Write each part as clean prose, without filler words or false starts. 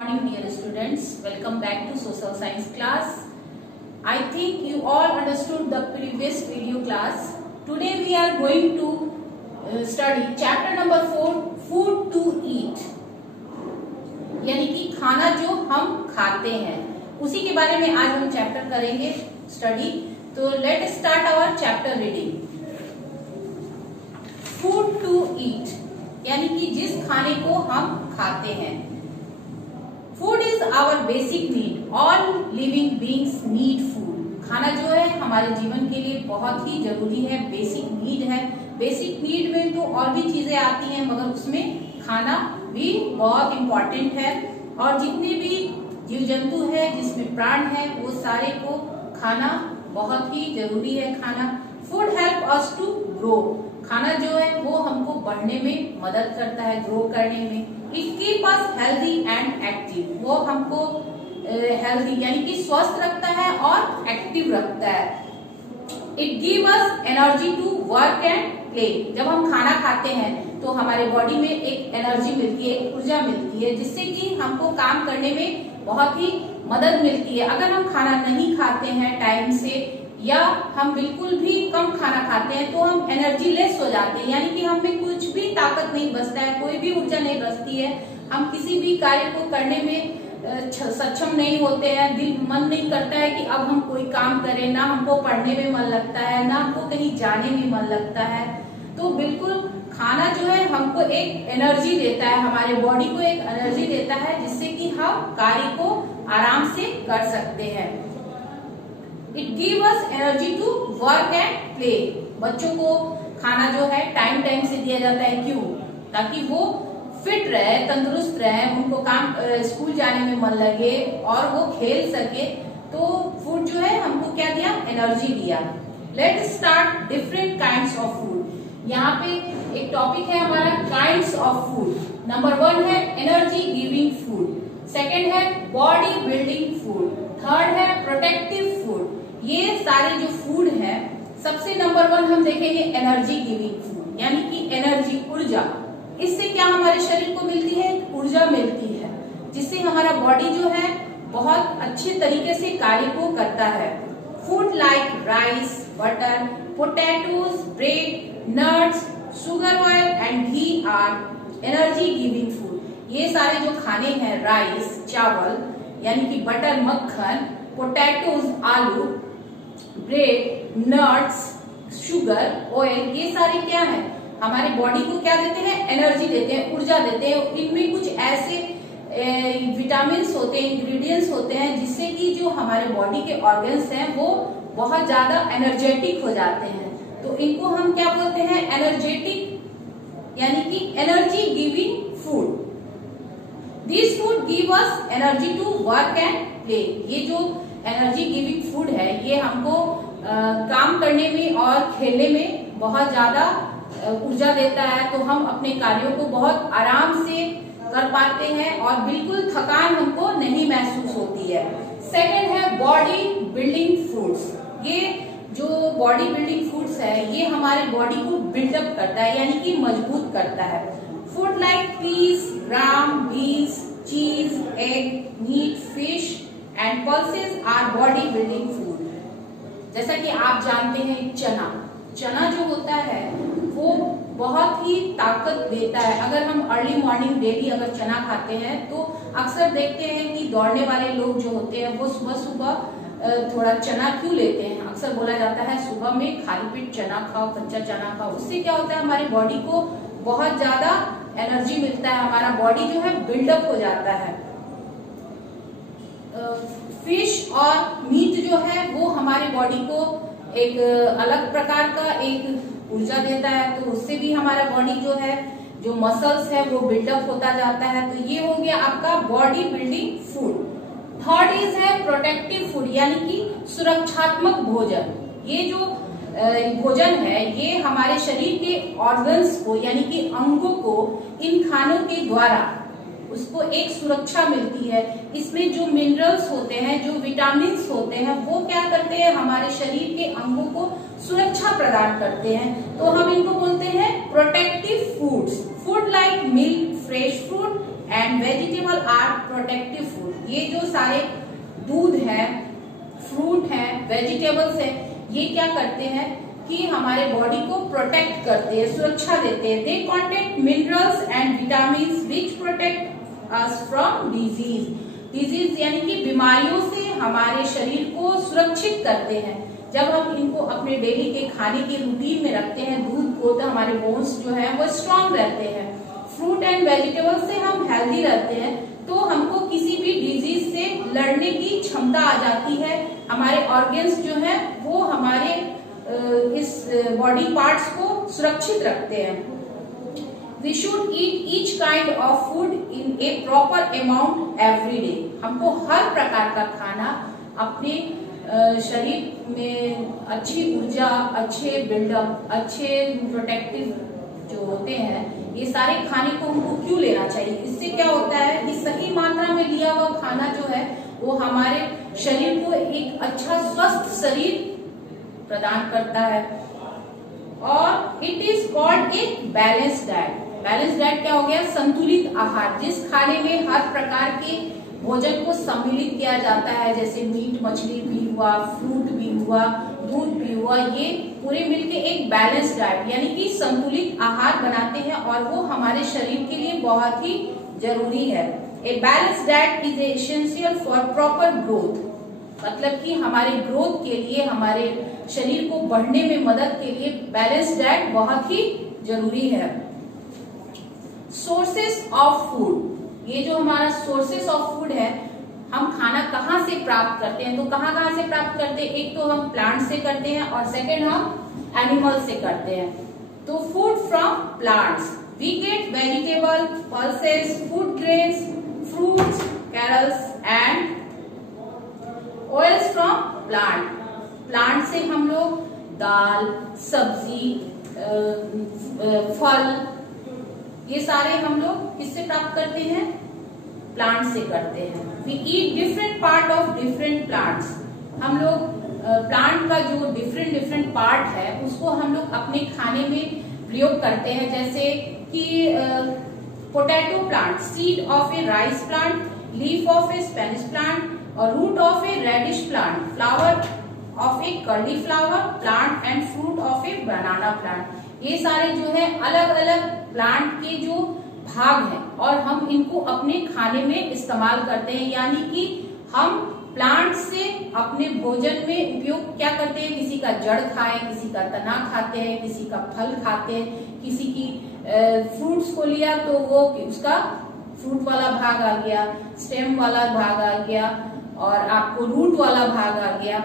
Morning dear students, welcome back to social science class. I think you all understood the previous video class. Today we are going to study chapter number 4, food to eat. यानी कि खाना जो हम खाते हैं उसी के बारे में आज हम चैप्टर करेंगे स्टडी. तो let start our chapter reading. Food to eat यानी कि जिस खाने को हम खाते हैं. Food is our basic need. All living beings need food. खाना जो है हमारे जीवन के लिए बहुत ही जरूरी है, बेसिक नीड है. बेसिक नीड में तो और भी चीजें आती हैं मगर उसमें खाना भी बहुत इम्पोर्टेंट है. और जितने भी जीव जंतु है जिसमें प्राण है वो सारे को खाना बहुत ही जरूरी है. खाना food help us to grow. खाना जो है वो हमको बढ़ने में मदद करता है, ग्रो करने में. It keep us healthy and active. वो हमको हेल्दी यानी कि स्वस्थ रखता है और एक्टिव रखता है. It give us energy to work and play. जब हम खाना खाते हैं तो हमारे बॉडी में एक एनर्जी मिलती है, एक ऊर्जा मिलती है जिससे कि हमको काम करने में बहुत ही मदद मिलती है. अगर हम खाना नहीं खाते हैं टाइम से या हम बिल्कुल भी कम खाना खाते हैं तो हम एनर्जी लेस हो जाते हैं. यानी कि हमें कुछ भी ताकत नहीं बचता है, कोई भी ऊर्जा नहीं बचती है. हम किसी भी कार्य को करने में सक्षम नहीं होते हैं. दिल मन नहीं करता है कि अब हम कोई काम करें. ना हमको पढ़ने में मन लगता है, ना हमको कहीं जाने में मन लगता है. तो बिल्कुल खाना जो है हमको एक एनर्जी देता है, हमारे बॉडी को एक एनर्जी देता है जिससे कि हम कार्य को आराम से कर सकते हैं. It give us energy to work and play. बच्चों को खाना जो है टाइम टाइम से दिया जाता है. क्यों? ताकि वो फिट रहे, तंदुरुस्त रहे, उनको काम स्कूल जाने में मन लगे और वो खेल सके. तो फूड जो है हमको क्या दिया? एनर्जी दिया. Let start different kinds of food. यहाँ पे एक टॉपिक है हमारा काइंड्स ऑफ फूड. नंबर 1 है एनर्जी गिविंग फूड. सेकेंड है बॉडी बिल्डिंग फूड. थर्ड है प्रोटेक्टिव फूड. ये सारे जो फूड है सबसे नंबर 1 हम देखेंगे एनर्जी गिविंग फूड. यानी कि एनर्जी, ऊर्जा. इससे क्या हमारे शरीर को मिलती है? ऊर्जा मिलती है जिससे हमारा बॉडी जो है बहुत अच्छे तरीके से कार्य को करता है. Food like rice, butter, potatoes, bread, nuts, sugar oil and ghee are energy giving food. ये सारे जो खाने हैं, राइस चावल यानी कि बटर मक्खन, पोटैटोज आलू, ब्रेड, नट्स, शुगर ऑयल, ये सारे क्या है? हमारे बॉडी को क्या देते हैं? एनर्जी देते हैं, ऊर्जा देते हैं. इनमें कुछ ऐसे विटामिन होते हैं, इंग्रेडिएंट्स होते हैं जिससे कि जो हमारे बॉडी के ऑर्गन्स हैं वो बहुत ज्यादा एनर्जेटिक हो जाते हैं. तो इनको हम क्या बोलते हैं? एनर्जेटिक यानी कि energy giving food. This food give us energy to work and play. ये जो एनर्जी गिविंग फूड है ये हमको काम करने में और खेलने में बहुत ज्यादा ऊर्जा देता है. तो हम अपने कार्यों को बहुत आराम से कर पाते हैं और बिल्कुल थकान हमको नहीं महसूस होती है. सेकंड है बॉडी बिल्डिंग फूड्स. ये जो बॉडी बिल्डिंग फूड्स है ये हमारे बॉडी को बिल्डअप करता है यानी कि मजबूत करता है. Food like peas, gram, beans, cheese, egg, meat, fish and pulses are body building food. जैसा कि आप जानते हैं चना जो होता है वो बहुत ही ताकत देता है. अगर हम अर्ली मॉर्निंग डेली अगर चना खाते हैं तो अक्सर देखते हैं कि दौड़ने वाले लोग जो होते हैं वो सुबह सुबह थोड़ा चना क्यों लेते हैं? अक्सर बोला जाता है सुबह में खाली पेट चना खाओ, कच्चा चना खाओ. उससे क्या होता है? हमारी बॉडी को बहुत ज्यादा एनर्जी मिलता है, हमारा बॉडी जो है बिल्डअप हो जाता है. फिश और मीट जो है वो हमारे बॉडी को एक अलग प्रकार का एक ऊर्जा देता है. तो उससे भी हमारा बॉडी जो है, जो मसल्स है वो बिल्डअप होता जाता है. तो ये हो गया आपका body building food. Third is है प्रोटेक्टिव फूड यानी कि सुरक्षात्मक भोजन. ये जो भोजन है ये हमारे शरीर के ऑर्गन्स को यानी कि अंगों को इन खानों के द्वारा उसको एक सुरक्षा मिलती है. इसमें जो मिनरल्स होते हैं, जो विटामिन्स होते हैं वो क्या करते हैं? हमारे शरीर के अंगों को सुरक्षा प्रदान करते हैं. तो हम इनको बोलते हैं protective foods. Food like milk, fresh fruit, and vegetable are protective food. ये जो सारे दूध है, फ्रूट है, वेजिटेबल्स है, ये क्या करते हैं कि हमारे बॉडी को प्रोटेक्ट करते हैं, सुरक्षा देते हैं। They contain minerals and vitamin which protect us from disease. Disease यानी कि बीमारियों से हमारे शरीर को सुरक्षित करते हैं। जब हम इनको अपने डेली के खाने की रूटीन में रखते हैं दूध को, तो हमारे बोन्स जो है वो स्ट्रांग रहते हैं। फ्रूट एंड वेजिटेबल से हम हेल्दी रहते हैं, तो हमको किसी भी डिजीज से लड़ने की क्षमता आ जाती है। हमारे ऑर्गन्स जो है वो हमारे इस बॉडी पार्ट्स को सुरक्षित रखते हैं। We should eat each kind of food in a proper amount every day. हमको हर प्रकार का खाना अपने शरीर में अच्छी ऊर्जा, अच्छे बिल्डअप, अच्छे प्रोटेक्टिव जो होते हैं, ये सारे खाने को हमको क्यों लेना चाहिए? इससे क्या होता है कि सही मात्रा में लिया हुआ खाना जो है वो हमारे शरीर को एक अच्छा स्वस्थ शरीर प्रदान करता है। और it is called a balanced diet. Balance diet क्या हो गया? संतुलित आहार, जिस खाने में हर प्रकार के भोजन को सम्मिलित किया जाता है, जैसे मीट मछली भी हुआ, फ्रूट भी हुआ, दूध भी हुआ, ये पूरे मिलके एक बैलेंस डाइट यानी कि संतुलित आहार बनाते हैं और वो हमारे शरीर के लिए बहुत ही जरूरी है। A balance diet is essential for proper growth. मतलब कि हमारे ग्रोथ के लिए, हमारे शरीर को बढ़ने में मदद के लिए बैलेंस डाइट बहुत ही जरूरी है। सोर्सेस ऑफ फूड, ये जो हमारा सोर्सेस ऑफ फूड है, हम खाना कहाँ से प्राप्त करते हैं? तो कहाँ से प्राप्त करते हैं? एक तो हम प्लांट से करते हैं और सेकंड हम एनिमल से करते हैं। तो food from plants, we get vegetable, pulses, food grains, fruits, cereals and oils from plant. Plant से हम लोग दाल, सब्जी, फल, ये सारे हम लोग किससे प्राप्त करते हैं? प्लांट से करते हैं। We eat different part of different plants. हम लोग प्लांट का जो डिफरेंट पार्ट है उसको हम लोग अपने खाने में प्रयोग करते हैं। जैसे कि potato plant, seed of a rice plant, leaf of a spinach plant और root of a radish plant, flower of a cauliflower plant and fruit of a banana plant. ये सारे जो है अलग अलग प्लांट के जो भाग हैं और हम इनको अपने खाने में इस्तेमाल करते हैं। यानी कि हम प्लांट से अपने भोजन में उपयोग क्या करते हैं? किसी का जड़ खाए, किसी का तना खाते हैं, किसी का फल खाते हैं, किसी की फ्रूट्स को लिया तो वो उसका फ्रूट वाला भाग आ गया, स्टेम वाला भाग आ गया और आपको रूट वाला भाग आ गया।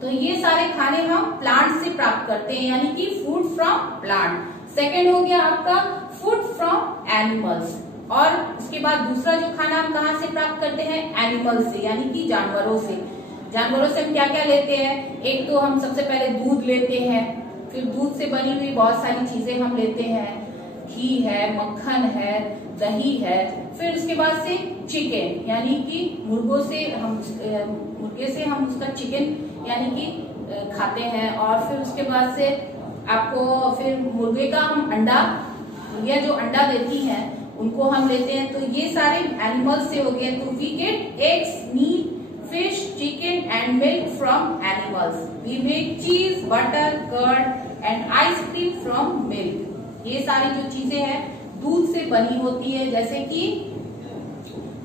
तो ये सारे खाने हम प्लांट से प्राप्त करते हैं, यानी कि फूड फ्रॉम प्लांट। सेकेंड हो गया आपका फूड फ्रॉम एनिमल्स। और उसके बाद दूसरा जो खाना हम कहाँ से प्राप्त करते हैं? एनिमल से, यानी कि जानवरों से। जानवरों से हम क्या क्या लेते हैं? एक तो हम सबसे पहले दूध लेते हैं, फिर दूध से बनी हुई बहुत सारी चीजें हम लेते हैं, घी है, मक्खन है, दही है, फिर उसके बाद से चिकन, यानी कि मुर्गे से हम उसका चिकन यानी कि खाते हैं। और फिर उसके बाद से आपको फिर मुर्गे का हम अंडा, मुर्गियां जो अंडा देती हैं उनको हम लेते हैं। तो ये सारे एनिमल्स से हो गए। तो we get eggs, meat, fish, chicken and milk from animals. We make cheese, butter, curd and ice cream from milk. ये सारी जो चीजें हैं दूध से बनी होती है, जैसे कि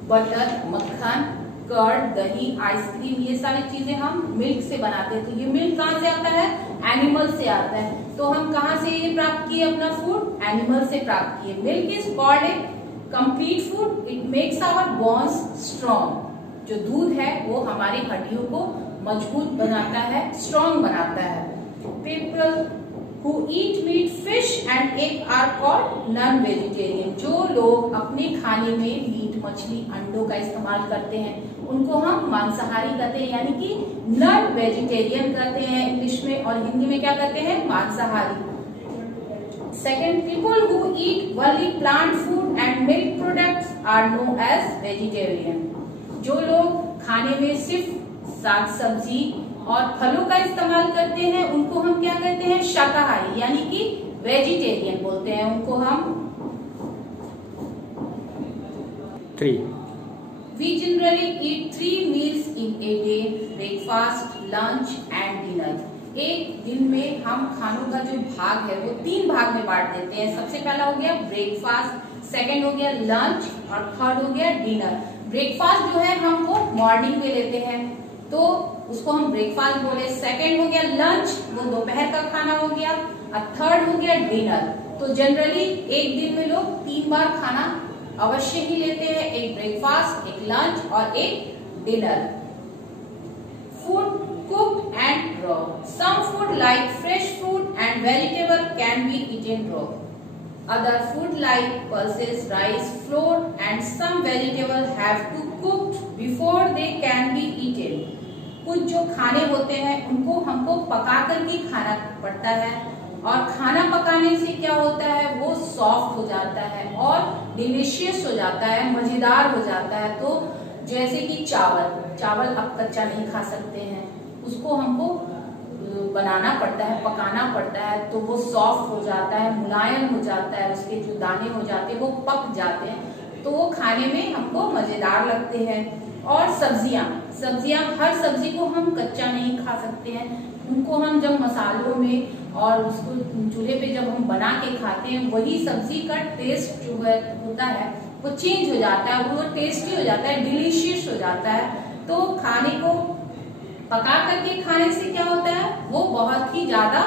बटर, मक्खन, कर्ड, दही, आइसक्रीम, ये सारी चीजें हम मिल्क से बनाते हैं। तो ये मिल्क कहाँ से आता है? एनिमल से आता है। तो हम कहाँ से ये प्राप्त किए अपना फूड? एनिमल से प्राप्त किए। Milk is called a complete food, it makes our bones strong. जो दूध है वो हमारी हड्डियों को मजबूत बनाता है, स्ट्रॉन्ग बनाता है। People who eat meat, fish and egg are called non-vegetarian। जो लोग अपने खाने में मीट, मछली, अंडों का इस्तेमाल करते हैं उनको हम मांसाहारी कहते हैं, यानी कि नॉन वेजिटेरियन कहते हैं इंग्लिश में, और हिंदी में क्या कहते हैं? मांसाहारी। Second, people who eat only plant food and milk products are known as vegetarian. जो लोग खाने में सिर्फ साग सब्जी और फलों का इस्तेमाल करते हैं उनको हम क्या कहते हैं? शाकाहारी, यानी कि वेजिटेरियन बोलते हैं उनको हम। 3. We generally eat 3 meals in a day: breakfast, lunch and dinner. एक दिन में हम खानों का जो भाग है वो 3 भाग में बांट देते हैं। सबसे पहला हो गया ब्रेकफास्ट, सेकंड हो गया लंच और थर्ड हो गया डिनर। ब्रेकफास्ट जो है हम वो मॉर्निंग में लेते हैं तो उसको हम ब्रेकफास्ट बोले। सेकंड हो गया लंच, वो दोपहर का खाना हो गया, और थर्ड हो गया डिनर। तो जनरली एक दिन में लोग 3 बार खाना अवश्य ही लेते हैं, एक ब्रेकफास्ट, एक लंच और एक dinner. Food cooked and raw. Some food like fresh fruit and vegetable can be eaten raw. Other food like pulses, rice, flour and some vegetable have to cooked before they can be eaten. कुछ जो खाने होते हैं उनको हमको पका करके खाना पड़ता है, और खाना पकाने से क्या होता है वो सॉफ्ट हो जाता है और डिलीशियस हो जाता है, मजेदार हो जाता है। तो जैसे कि चावल आप कच्चा नहीं खा सकते हैं, उसको हमको बनाना पड़ता है, पकाना पड़ता है, तो वो सॉफ्ट हो जाता है, मुलायम हो जाता है, उसके जो दाने हो जाते हैं वो पक जाते हैं, तो वो खाने में हमको मजेदार लगते हैं। और सब्जियां हर सब्जी को हम कच्चा नहीं खा सकते हैं, उनको हम जब मसालों में और उसको चूल्हे पे जब हम बना के खाते हैं, वही सब्जी का टेस्ट जो है होता है वो चेंज हो जाता है, वो टेस्टी हो जाता है, डिलीशियस हो जाता है। तो खाने को पका करके खाने से क्या होता है वो बहुत ही ज्यादा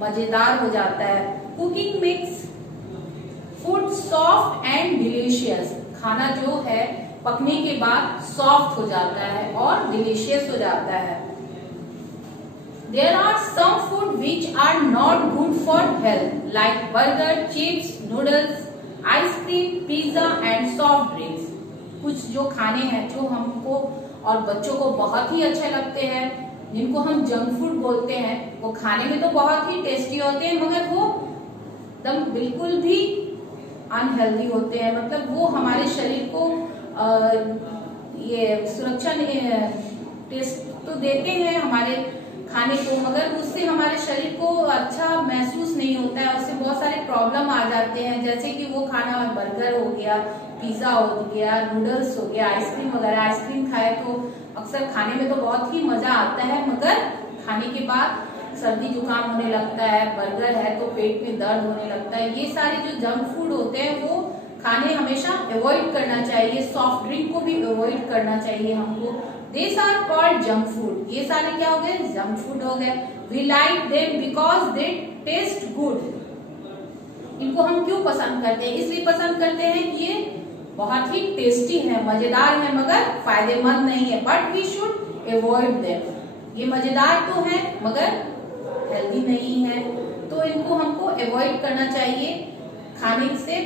मजेदार हो जाता है। Cooking makes food soft and delicious. खाना जो है पकने के बाद सॉफ्ट हो जाता है और डिलीशियस हो जाता है। There are some food which are not good for health, like burger, chips, noodles, ice cream, pizza and soft drinks. कुछ जो खाने हैं जो हमको और बच्चों को बहुत ही अच्छे लगते हैं, जिनको हम जंक फूड बोलते हैं, वो खाने में तो बहुत ही टेस्टी होते हैं मगर वो एकदम बिल्कुल भी अनहेल्दी होते हैं। मतलब वो हमारे शरीर को ये सुरक्षा टेस्ट तो देते हैं हमारे खाने को, मगर उससे हमारे शरीर को अच्छा महसूस नहीं होता है, उससे बहुत सारे प्रॉब्लम आ जाते हैं। जैसे कि वो खाना बर्गर हो गया, पिज्जा हो गया, नूडल्स हो गया, आइसक्रीम वगैरह। आइसक्रीम खाए तो अक्सर खाने में तो बहुत ही मजा आता है, मगर खाने के बाद सर्दी जुकाम होने लगता है। बर्गर है तो पेट में दर्द होने लगता है। ये सारे जो जंक फूड होते हैं वो खाने हमेशा अवॉइड करना चाहिए। सॉफ्ट ड्रिंक को भी अवॉइड करना चाहिए हमको। These are called junk food. ये सारे क्या हो गए जंक फूड हो गए। We like them because they taste good. इनको हम क्यों पसंद करते हैं? इसलिए पसंद करते हैं कि ये बहुत ही टेस्टी है, मजेदार है, मगर फायदेमंद नहीं है। But we should avoid them. ये मजेदार तो है मगर हेल्दी नहीं है, तो इनको हमको अवॉइड करना चाहिए। खाने से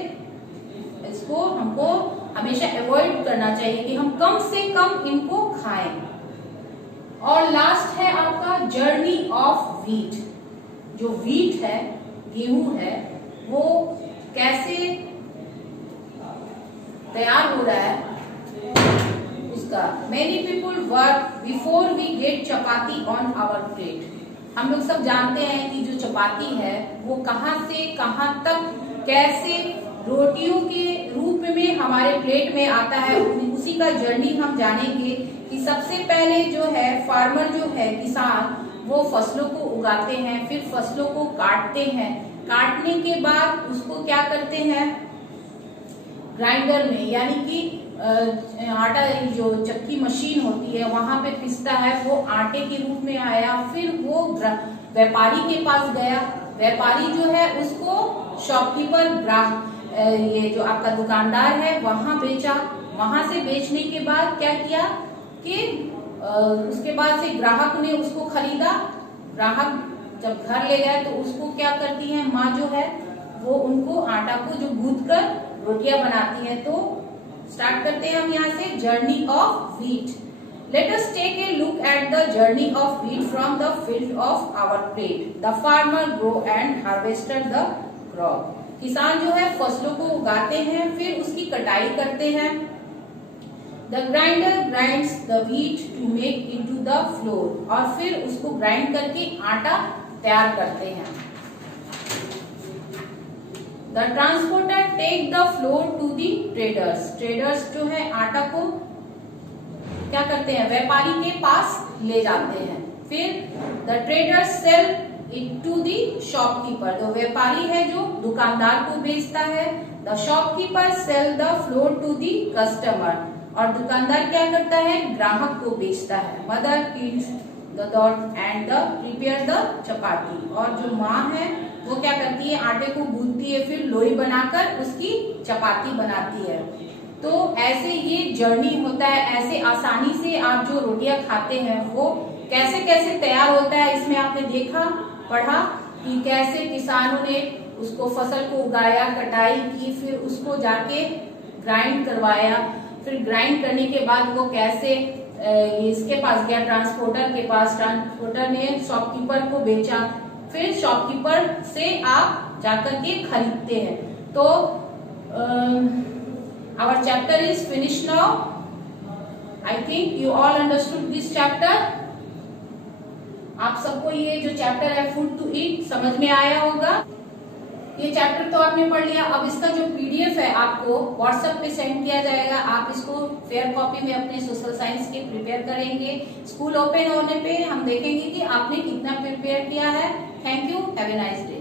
इसको हमको हमेशा अवॉइड करना चाहिए कि हम कम से कम इनको खाएं। और लास्ट है आपका जर्नी ऑफ व्हीट। जो व्हीट है, गेहूं है, वो कैसे तैयार हो रहा है उसका। Many people work before we get chapati on our plate. हम लोग सब जानते हैं कि जो चपाती है वो कहाँ से कहाँ तक कैसे रोटियों के रूप में हमारे प्लेट में आता है, उसी का जर्नी हम जानेंगे। कि सबसे पहले जो है फार्मर जो है किसान, वो फसलों को उगाते हैं, फिर फसलों को काटते हैं। काटने के बाद उसको क्या करते हैं ग्राइंडर में, यानी कि आटा जो चक्की मशीन होती है वहां पे पिसता है। वो आटे के रूप में आया, फिर वो व्यापारी के पास गया। व्यापारी जो है उसको शॉपकीपर ये जो आपका दुकानदार है वहां बेचा। वहां से बेचने के बाद क्या किया कि उसके बाद से ग्राहक ने उसको खरीदा। ग्राहक जब घर ले गए तो उसको क्या करती है माँ जो है वो उनको आटा को जो गूंथ कर रोटियां बनाती है। तो स्टार्ट करते हैं हम यहाँ से journey of wheat. Let us take a look at the journey of wheat from the field of our plate. The farmer grow and harvested the crop. किसान जो है फसलों को उगाते हैं, फिर उसकी कटाई करते हैं। The grinder grinds the wheat to make into the flour. और फिर उसको ग्राइंड करके आटा तैयार करते हैं। The transporter take the flour to the traders. Traders जो है आटा को क्या करते हैं, व्यापारी के पास ले जाते हैं। फिर the traders sell it to the shopkeeper. तो व्यापारी है जो दुकानदार को बेचता है। The shopkeeper sell the flour to the customer. और दुकानदार क्या करता है, ग्राहक को बेचता है। मदर कील्स the dough and the prepare the chapati. और जो माँ है वो क्या करती है, आटे को गूंथती है, फिर लोई बनाकर उसकी चपाती बनाती है। तो ऐसे ये जर्नी होता है, ऐसे आसानी से आप जो रोटियां खाते हैं वो कैसे कैसे तैयार होता है। इसमें आपने देखा, पढ़ा कि कैसे किसानों ने उसको फसल को उगाया, कटाई की, फिर उसको जाके ग्राइंड करवाया, फिर ग्राइंड करने के बाद वो कैसे इसके पास गया, ट्रांसपोर्टर के पास, ट्रांसपोर्टर ने शॉपकीपर को बेचा, फिर शॉपकीपर से आप जाकर के खरीदते हैं। तो our chapter is finish now. I think you all understood this chapter. आप सबको ये जो चैप्टर है फूड टू ईट समझ में आया होगा। ये चैप्टर तो आपने पढ़ लिया। अब इसका जो पीडीएफ है आपको व्हाट्सएप पे सेंड किया जाएगा। आप इसको फेयर कॉपी में अपने सोशल साइंस के प्रिपेयर करेंगे। स्कूल ओपन होने पे हम देखेंगे कि आपने कितना प्रिपेयर किया है। Thank you, have a nice day.